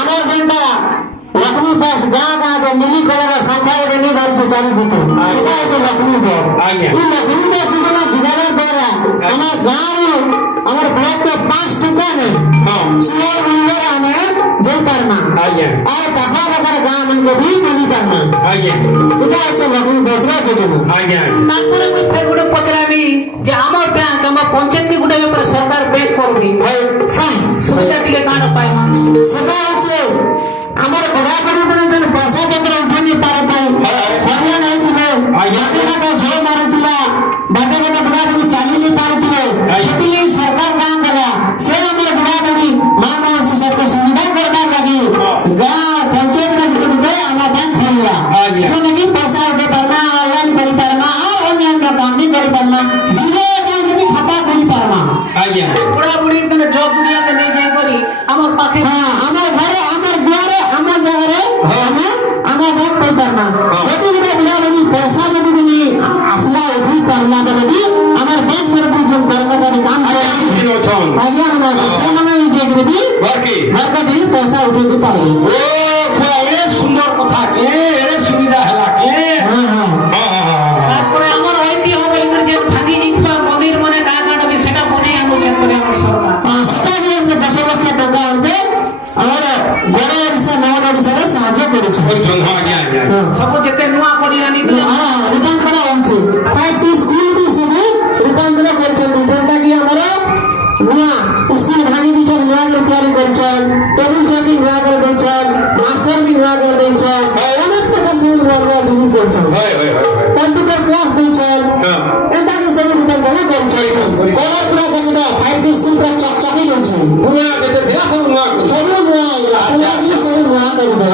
আমার যেটা লক্ষ্মী গ্যাস গাঁ গাঁ যে নীলি কলরের সংখ্যা এটা নিয়ে বাড়িতে চারিদিকে সেটা হচ্ছে লক্ষ্মী গ্যাস। এই লক্ষ্মী গ্যাস যোজনা যোগানোর দ্বারা আমার গাঁরে আমার ব্লককে 5 টাকা নেই সিওর উন্নয়ন ଆମେ ଯାଇପାରମା আর পাখা পাখার গাঁ মানকে ବି ମିଳି ପାରମା। এটা হচ্ছে লক্ষ্মী গ্যাসর যোজনা। তারপরে মুই ফের গুটে পচরাবি যে আমার ব্যাংক আমার পঞ্চায়েত গুটে ব্যাপারে সরকার ব্যাংক করবি সুবিধা টিকে কাণ পাইমা। সেটা হচ্ছে আমার ঘোড়া করে যেন পয়সা পত্র উঠানি পারে হরিয়ানা হয়েছিল বাটে ঘাটে ঝোল মারিছিল বাটে ঘাটে ঘোড়া করে চালিয়ে পারছিল ସେଥିଲାଗି ସରକାର ଗାଁ କଲା ସେ ଆମର ଘୋଡ଼ା କରି ମା ମାନସ ସବକେ ସୁବିଧା କରବାର ଲାଗି ଗାଁ ପଞ୍ଚାୟତରେ ଗୋଟେ ଆମ ବ୍ୟାଙ୍କ ଖୋଲିଲା ଯେନ୍ଟାକି ପଇସା ଉଠେଇ ପାରମା ଅନଲାଇନ କରିପାରମା ଆଉ ଅନ୍ୟାନ୍ୟ କାମ ବି କରିପାରମା ଜିରୋ ଆକାଉଣ୍ଟ ବି ଖାତା ଖୋଲି ପାରମା। ବୁଢା ବୁଢୀ ମାନେ ଜବ ଦୁନିଆକେ ନେଇ ଯାଇ କରି আমার পাখে আমার ঘরে আমার দুয়ারে আমার জায়গায় আমি আমার ব্যাংক পাইপারমা। যদি গোটা বুড়া বুড়ি পয়সা যদি তুমি আসলা উঠেই পারলা বলে ବି আমার ব্যাংক তরফରୁ ଯୋଉ কর্মচারী কাম করে আজ্ঞା ସେମାନେ ନିଜେ ବି ঘরকে ବି পয়সা উঠেই পারবে। সুন্দর কথা কে এর সুবিধা হেলা কে তারপরে আমার ঐতিহ্য বলিকরি যে ভাঙি যাইଥିବା মন্দির মানে গাঁ গাঁ বি সেটা বনেই আনুছেন করে আমার সরকার। সেটা ବି আমাকে 10 লক্ষ টাকা আমাকে আমার বড় ওড়িশা নগর ওড়িশারে সাহায্য করেছে। সব যেতে নূয়া করে আনি রূপান্তর হচ্ছে 5টি স্কুল ବି ସବୁ রূপান্তর କରିଛନ୍ତି যেটা কি ଆମର ନୂଆ ସ୍କୁଲ ଭାଙ୍ଗି ଦେଇଛନ୍ ନୂଆ ତିଆରି କରିଛନ୍ ଟେବୁଲ ଚେୟାର ବି ନୂଆ କରି ଦେଇଛନ୍ ମାଷ୍ଟର ବି ନୂଆ କରି ଦେଇଛନ୍ ଅନେକ ପ୍ରକାର ସବୁ ନୂଆ ନୂଆ ଜିନିଷ ଦେଇଛନ୍ କମ୍ପ୍ୟୁଟର କ୍ଲାସ ଦେଇଛନ୍ ଏନ୍ତା କି ସବୁ ରୂପାନ୍ତର କରିଛନ୍ତି। କଲର ପୁରା ଦେଖିଲ 5ଟି ସ୍କୁଲ ପୁରା ଚକଚକି ଯାଉଛି ସବୁ ନୂଆ ହେଇଗଲା ପୁରା ବି ସବୁ ନୂଆ କରିଦେବ।